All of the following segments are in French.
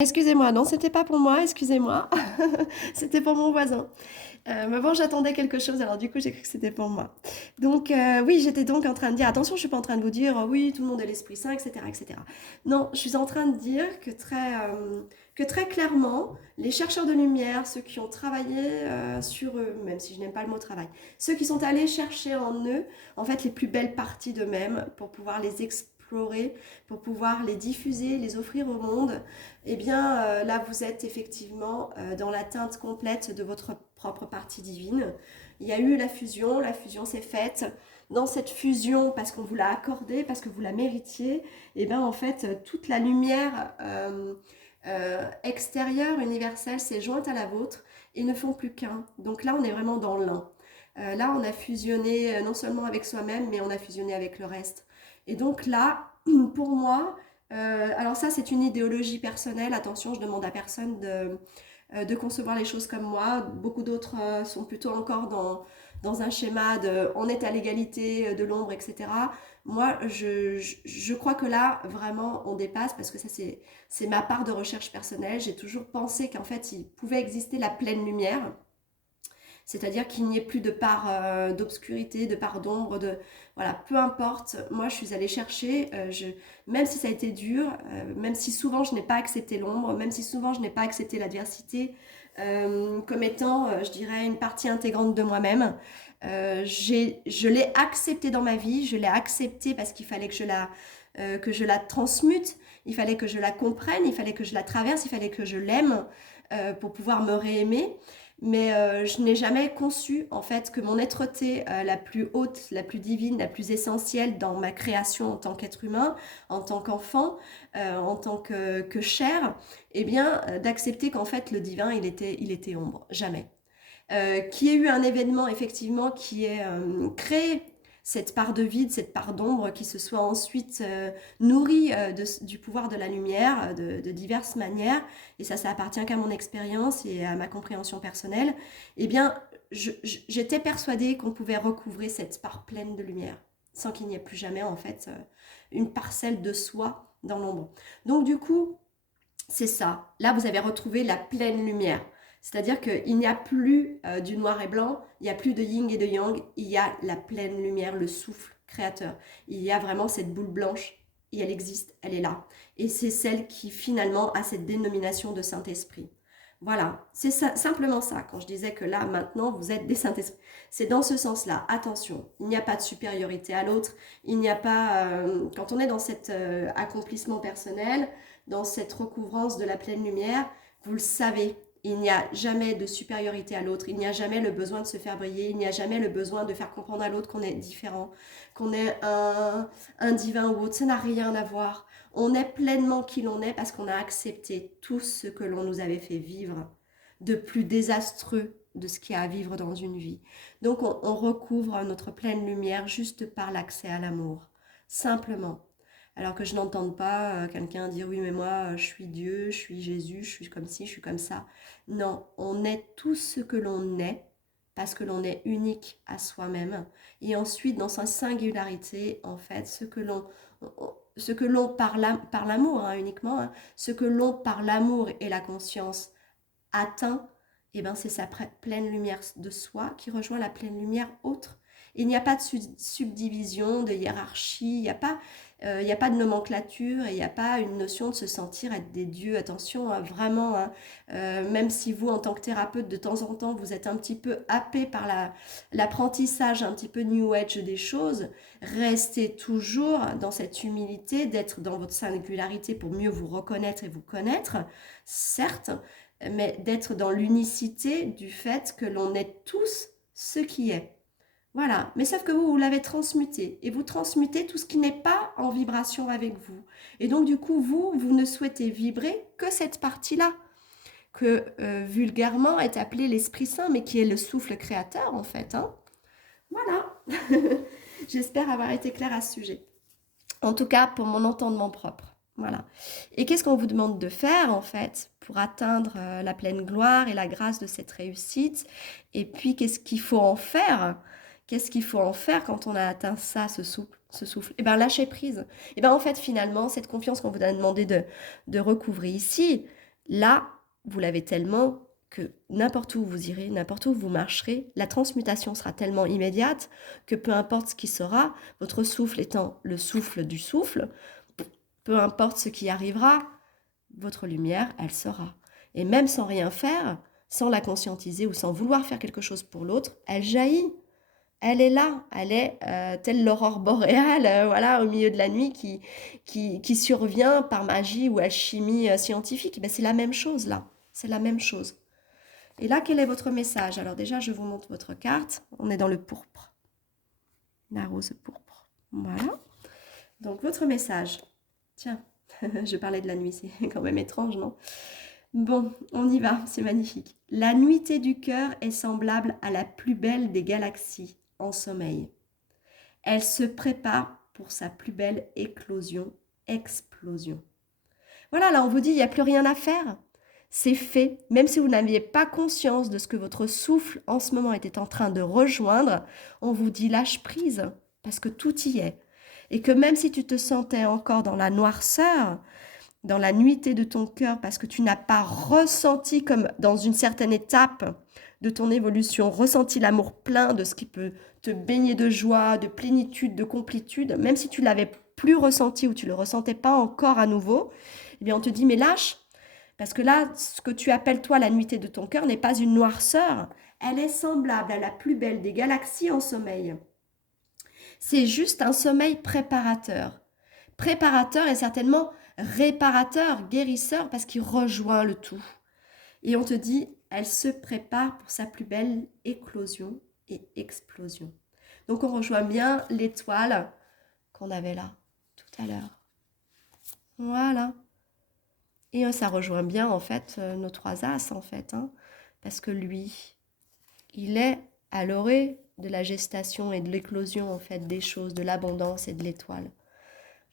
Excusez-moi, non, c'était pas pour moi, excusez-moi. C'était pour mon voisin. Mais bon, j'attendais quelque chose, alors du coup, j'ai cru que c'était pour moi. Donc, oui, j'étais donc en train de dire, attention, je suis pas en train de vous dire, oui, tout le monde est l'Esprit Saint, etc., etc. Non, je suis en train de dire que très clairement, les chercheurs de lumière, ceux qui ont travaillé sur eux, même si je n'aime pas le mot travail, ceux qui sont allés chercher en eux, en fait, les plus belles parties d'eux-mêmes pour pouvoir les explorer, pour pouvoir les diffuser, les offrir au monde, eh bien là vous êtes effectivement dans l'atteinte complète de votre propre partie divine. Il y a eu la fusion s'est faite. Dans cette fusion, parce qu'on vous l'a accordée, parce que vous la méritiez, et bien en fait toute la lumière extérieure, universelle, s'est jointe à la vôtre et ne font plus qu'un. Donc là on est vraiment dans l'un. Là on a fusionné non seulement avec soi-même, mais on a fusionné avec le reste. Et donc là, pour moi, alors ça, c'est une idéologie personnelle. Attention, je demande à personne de concevoir les choses comme moi. Beaucoup d'autres sont plutôt encore dans un schéma de on est à l'égalité de l'ombre, etc. Moi, je crois que là, vraiment, on dépasse parce que ça, c'est ma part de recherche personnelle. J'ai toujours pensé qu'en fait, il pouvait exister la pleine lumière, c'est-à-dire qu'il n'y ait plus de part d'obscurité, de part d'ombre, de voilà, peu importe. Moi, je suis allée chercher, même si ça a été dur, même si souvent je n'ai pas accepté l'ombre, même si souvent je n'ai pas accepté l'adversité comme étant, je dirais, une partie intégrante de moi-même. Je l'ai acceptée dans ma vie, je l'ai acceptée parce qu'il fallait que je la transmute, il fallait que je la comprenne, il fallait que je la traverse, il fallait que je l'aime pour pouvoir me réaimer. Mais je n'ai jamais conçu en fait que mon être-té la plus haute, la plus divine, la plus essentielle dans ma création en tant qu'être humain, en tant qu'enfant, en tant que chair, eh bien d'accepter qu'en fait le divin il était ombre, jamais. Qu'il y ait eu un événement effectivement qui ait créé cette part de vide, cette part d'ombre qui se soit ensuite nourrie du pouvoir de la lumière de diverses manières, et ça appartient qu'à mon expérience et à ma compréhension personnelle, eh bien, j'étais persuadée qu'on pouvait recouvrer cette part pleine de lumière, sans qu'il n'y ait plus jamais, en fait, une parcelle de soi dans l'ombre. Donc, du coup, c'est ça. Là, vous avez retrouvé la pleine lumière. C'est-à-dire qu'il n'y a plus du noir et blanc, il n'y a plus de yin et de yang, il y a la pleine lumière, le souffle créateur. Il y a vraiment cette boule blanche et elle existe, elle est là. Et c'est celle qui finalement a cette dénomination de Saint-Esprit. Voilà, c'est ça, simplement ça. Quand je disais que là, maintenant, vous êtes des Saint-Esprit, c'est dans ce sens-là. Attention, il n'y a pas de supériorité à l'autre. Il n'y a pas, quand on est dans cet accomplissement personnel, dans cette recouvrance de la pleine lumière, vous le savez, il n'y a jamais de supériorité à l'autre, il n'y a jamais le besoin de se faire briller, il n'y a jamais le besoin de faire comprendre à l'autre qu'on est différent, qu'on est un divin ou autre, ça n'a rien à voir. On est pleinement qui l'on est parce qu'on a accepté tout ce que l'on nous avait fait vivre de plus désastreux de ce qu'il y a à vivre dans une vie. Donc on recouvre notre pleine lumière juste par l'accès à l'amour, simplement. Alors que je n'entende pas quelqu'un dire oui mais moi je suis Dieu, je suis Jésus, je suis comme ci, je suis comme ça. Non, on est tout ce que l'on est parce que l'on est unique à soi-même. Et ensuite dans sa singularité, en fait, ce que l'on par l'amour hein, uniquement, hein, ce que l'on par l'amour et la conscience atteint, eh ben c'est sa pleine lumière de soi qui rejoint la pleine lumière autre. Il n'y a pas de subdivision, de hiérarchie, il n'y a pas de nomenclature et il n'y a pas une notion de se sentir être des dieux. Attention, hein, vraiment, hein, même si vous, en tant que thérapeute, de temps en temps, vous êtes un petit peu happé par l'apprentissage un petit peu new age des choses, restez toujours dans cette humilité d'être dans votre singularité pour mieux vous reconnaître et vous connaître, certes, mais d'être dans l'unicité du fait que l'on est tous ce qui est. Voilà, mais sauf que vous l'avez transmuté, et vous transmutez tout ce qui n'est pas en vibration avec vous. Et donc du coup, vous ne souhaitez vibrer que cette partie-là, que vulgairement est appelée l'Esprit Saint, mais qui est le souffle créateur en fait. Hein. Voilà, j'espère avoir été claire à ce sujet. En tout cas, pour mon entendement propre. Voilà. Et qu'est-ce qu'on vous demande de faire, en fait, pour atteindre la pleine gloire et la grâce de cette réussite? Et puis, qu'est-ce qu'il faut en faire? Qu'est-ce qu'il faut en faire quand on a atteint ça, ce souffle? Eh bien, lâcher prise. Eh bien, en fait, finalement, cette confiance qu'on vous a demandé de recouvrer ici, Là, vous l'avez tellement que n'importe où vous irez, n'importe où vous marcherez, la transmutation sera tellement immédiate que peu importe ce qui sera, votre souffle étant le souffle du souffle, peu importe ce qui arrivera, votre lumière, elle sera. Et même sans rien faire, sans la conscientiser ou sans vouloir faire quelque chose pour l'autre, elle jaillit. Elle est là, elle est telle l'aurore boréale, voilà, au milieu de la nuit qui survient par magie ou alchimie scientifique. Ben, c'est la même chose là, c'est la même chose. Et là, quel est votre message? Alors déjà, je vous montre votre carte. On est dans le pourpre, la rose pourpre. Voilà. Donc votre message. Tiens, je parlais de la nuit, c'est quand même étrange, non? Bon, on y va, c'est magnifique. La nuitée du cœur est semblable à la plus belle des galaxies en sommeil. Elle se prépare pour sa plus belle éclosion, explosion. Voilà, là on vous dit, il n'y a plus rien à faire. C'est fait. Même si vous n'aviez pas conscience de ce que votre souffle en ce moment était en train de rejoindre, on vous dit lâche prise, parce que tout y est. Et que même si tu te sentais encore dans la noirceur, dans la nuitée de ton cœur, parce que tu n'as pas ressenti comme dans une certaine étape de ton évolution, ressenti l'amour plein de ce qui peut te baigner de joie, de plénitude, de complétude, même si tu l'avais plus ressenti ou tu le ressentais pas encore à nouveau, eh bien on te dit mais lâche, parce que là, ce que tu appelles toi la nuitée de ton cœur n'est pas une noirceur, elle est semblable à la plus belle des galaxies en sommeil. C'est juste un sommeil préparateur. Préparateur et certainement réparateur, guérisseur, parce qu'il rejoint le tout. Et on te dit, elle se prépare pour sa plus belle éclosion et explosion. Donc on rejoint bien l'étoile qu'on avait là, tout à l'heure. Voilà. Et ça rejoint bien, en fait, nos trois as, en fait, hein, parce que lui, il est à l'orée de la gestation et de l'éclosion, en fait, des choses, de l'abondance et de l'étoile.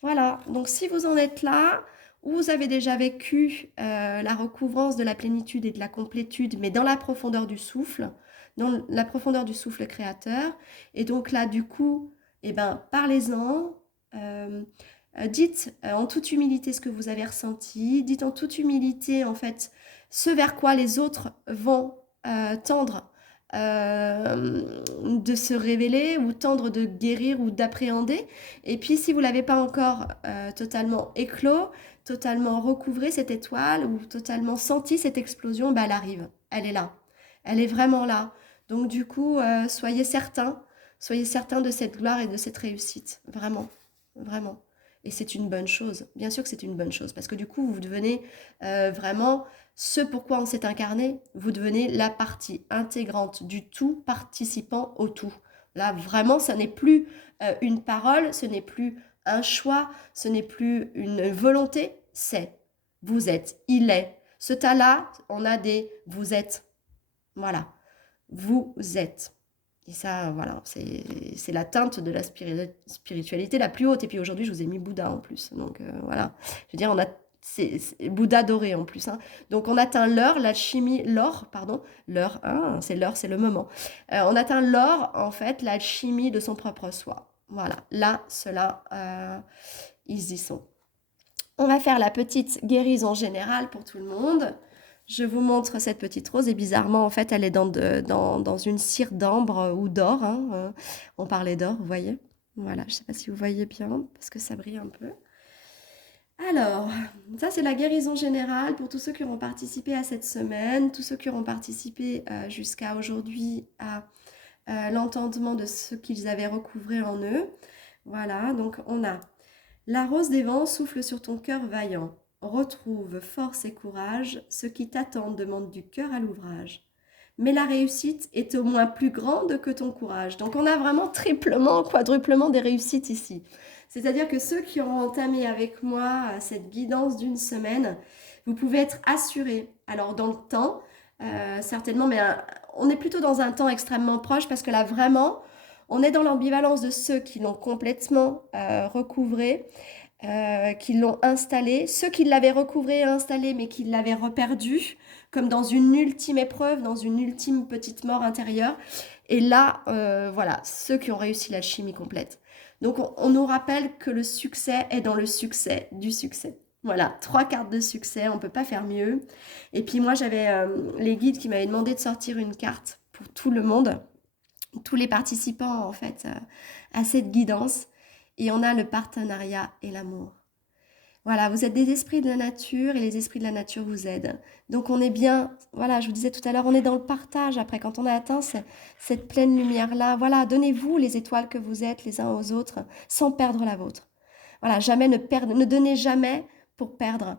Voilà, donc si vous en êtes là, ou vous avez déjà vécu la recouvrance de la plénitude et de la complétude, mais dans la profondeur du souffle, dans la profondeur du souffle créateur, et donc là, du coup, eh ben, parlez-en, dites en toute humilité ce que vous avez ressenti, dites en toute humilité, en fait, ce vers quoi les autres vont tendre de se révéler ou tendre de guérir ou d'appréhender. Et puis si vous ne l'avez pas encore totalement éclos, totalement recouvré cette étoile ou totalement senti cette explosion, bah, elle arrive, elle est là, elle est vraiment là. Donc du coup, soyez certains de cette gloire et de cette réussite, vraiment, vraiment. Et c'est une bonne chose, bien sûr que c'est une bonne chose, parce que du coup, vous devenez vraiment ce pourquoi on s'est incarné, vous devenez la partie intégrante du tout, participant au tout. Là, vraiment, ça n'est plus une parole, ce n'est plus un choix, ce n'est plus une volonté, c'est vous êtes, il est. Ce tas-là, on a des vous êtes. Voilà, vous êtes. Et ça, voilà, c'est la teinte de la spiritualité la plus haute. Et puis aujourd'hui, je vous ai mis Bouddha en plus. Donc voilà, je veux dire, on a c'est Bouddha doré en plus. Hein. Donc on atteint l'heure, l'alchimie, l'or, pardon, l'heure, hein, c'est l'heure, c'est le moment. On atteint l'or, en fait, l'alchimie de son propre soi. Voilà, là, ceux-là, ils y sont. On va faire la petite guérison générale pour tout le monde. Je vous montre cette petite rose et bizarrement, en fait, elle est dans une cire d'ambre ou d'or. Hein. On parlait d'or, vous voyez. Voilà, je ne sais pas si vous voyez bien parce que ça brille un peu. Alors, ça c'est la guérison générale pour tous ceux qui auront participé à cette semaine, tous ceux qui auront participé jusqu'à aujourd'hui à l'entendement de ce qu'ils avaient recouvré en eux. Voilà, donc on a la rose des vents souffle sur ton cœur vaillant. Retrouve force et courage, ce qui t'attend demande du cœur à l'ouvrage. Mais la réussite est au moins plus grande que ton courage. Donc on a vraiment triplement, quadruplement des réussites ici. C'est-à-dire que ceux qui auront entamé avec moi cette guidance d'une semaine, vous pouvez être assurés. Alors dans le temps, certainement, mais on est plutôt dans un temps extrêmement proche parce que là vraiment, on est dans l'ambivalence de ceux qui l'ont complètement recouvré, qui l'ont installé, ceux qui l'avaient recouvré et installé mais qui l'avaient reperdu, comme dans une ultime épreuve, dans une ultime petite mort intérieure. Et là, voilà, ceux qui ont réussi l'alchimie complète. Donc on nous rappelle que le succès est dans le succès du succès. Voilà, 3 cartes de succès, on ne peut pas faire mieux. Et puis moi, j'avais les guides qui m'avaient demandé de sortir une carte pour tout le monde, tous les participants en fait à cette guidance. Et on a le partenariat et l'amour. Voilà, vous êtes des esprits de la nature et les esprits de la nature vous aident. Donc on est bien, voilà, je vous disais tout à l'heure, on est dans le partage après quand on a atteint cette pleine lumière-là. Voilà, donnez-vous les étoiles que vous êtes les uns aux autres sans perdre la vôtre. Voilà, jamais ne perdre, ne donnez jamais pour perdre.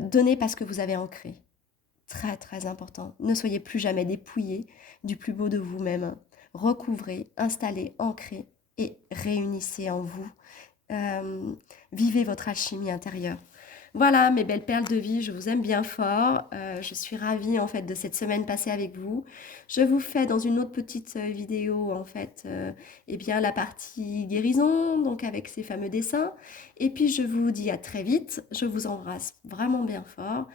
Donnez parce que vous avez ancré. Très très important. Ne soyez plus jamais dépouillés du plus beau de vous-même. Recouvrez, installez, ancrez et réunissez en vous. Euh, Vivez votre alchimie intérieure. Voilà mes belles perles de vie, je vous aime bien fort. Je suis ravie en fait de cette semaine passée avec vous. Je vous fais dans une autre petite vidéo en fait eh bien la partie guérison, donc avec ces fameux dessins. Et puis je vous dis à très vite. Je vous embrasse vraiment bien fort.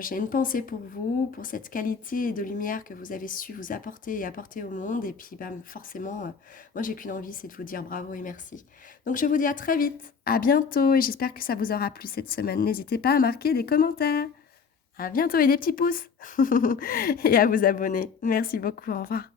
J'ai une pensée pour vous, pour cette qualité de lumière que vous avez su vous apporter et apporter au monde. Et puis bah, forcément, moi j'ai qu'une envie, c'est de vous dire bravo et merci. Donc je vous dis à très vite, à bientôt et j'espère que ça vous aura plu cette semaine. N'hésitez pas à marquer des commentaires. À bientôt et des petits pouces et à vous abonner. Merci beaucoup, au revoir.